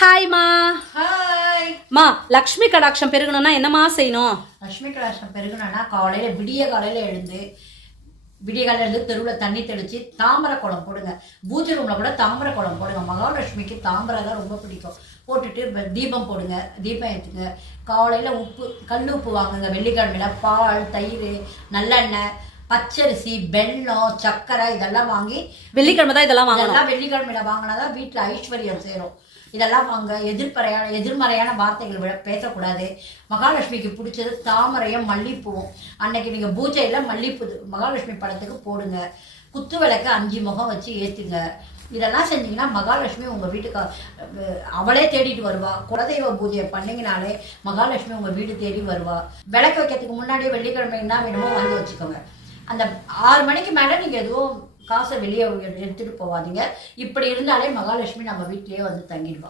Hi மா. Hi மா, லக்ஷ்மி கடாட்சம் பெருகணும்னா என்னமா செய்யணும்? லக்ஷ்மி கடாட்சம் பெருகணும்னா விடிய காலையில் எழுந்து தெருவில் தண்ணி தெளித்து தாமரை குளம் போடுங்க. பூஜை ரூமில் கூட தாமரை குளம் போடுங்க. மகாலட்சுமிக்கு தாமரை தான் ரொம்ப பிடிக்கும். போட்டுட்டு தீபம் போடுங்க, தீபம் ஏற்றுங்க. காலையில் கல் உப்பு வாங்குங்க. வெள்ளிக்கிழமையில பால், தயிர், நல்லெண்ணெய், பச்சரிசி, வெல்லம், சர்க்கரை இதெல்லாம் வாங்கி வெள்ளிக்கிழமை தான் இதெல்லாம் வாங்கணும். வெள்ளிக்கிழமையில வாங்கினாதான் வீட்டில் ஐஸ்வர்யம் சேரும். இதெல்லாம் வாங்க. எதிர்மறையான வார்த்தைகள் பேசக்கூடாது. மகாலட்சுமிக்கு பிடிச்சது தாமரையும் மல்லிப்பூவும். அன்னைக்கு நீங்கள் பூஜையில் மல்லிப்பூ மகாலட்சுமி படத்துக்கு போடுங்க. குத்து விளக்கு 5 முகம் வச்சு ஏற்றுங்க. இதெல்லாம் செஞ்சீங்கன்னா மகாலட்சுமி உங்கள் வீட்டுக்கு அவளே தேடிட்டு வருவா. குலதெய்வ பூஜையை பண்ணிங்கனாலே மகாலட்சுமி உங்கள் வீடு தேடி வருவா. விளக்கு வைக்கிறதுக்கு முன்னாடியே வெள்ளிக்கிழமை என்ன வேணுமோ வாங்கி வச்சுக்கோங்க. அந்த 6 மணிக்கு மேலே நீங்கள் எதுவும் காசை வெளியே எடுத்துகிட்டு போவாதீங்க. இப்படி இருந்தாலே மகாலட்சுமி நம்ம வீட்டிலேயே வந்து தங்கிடுவா.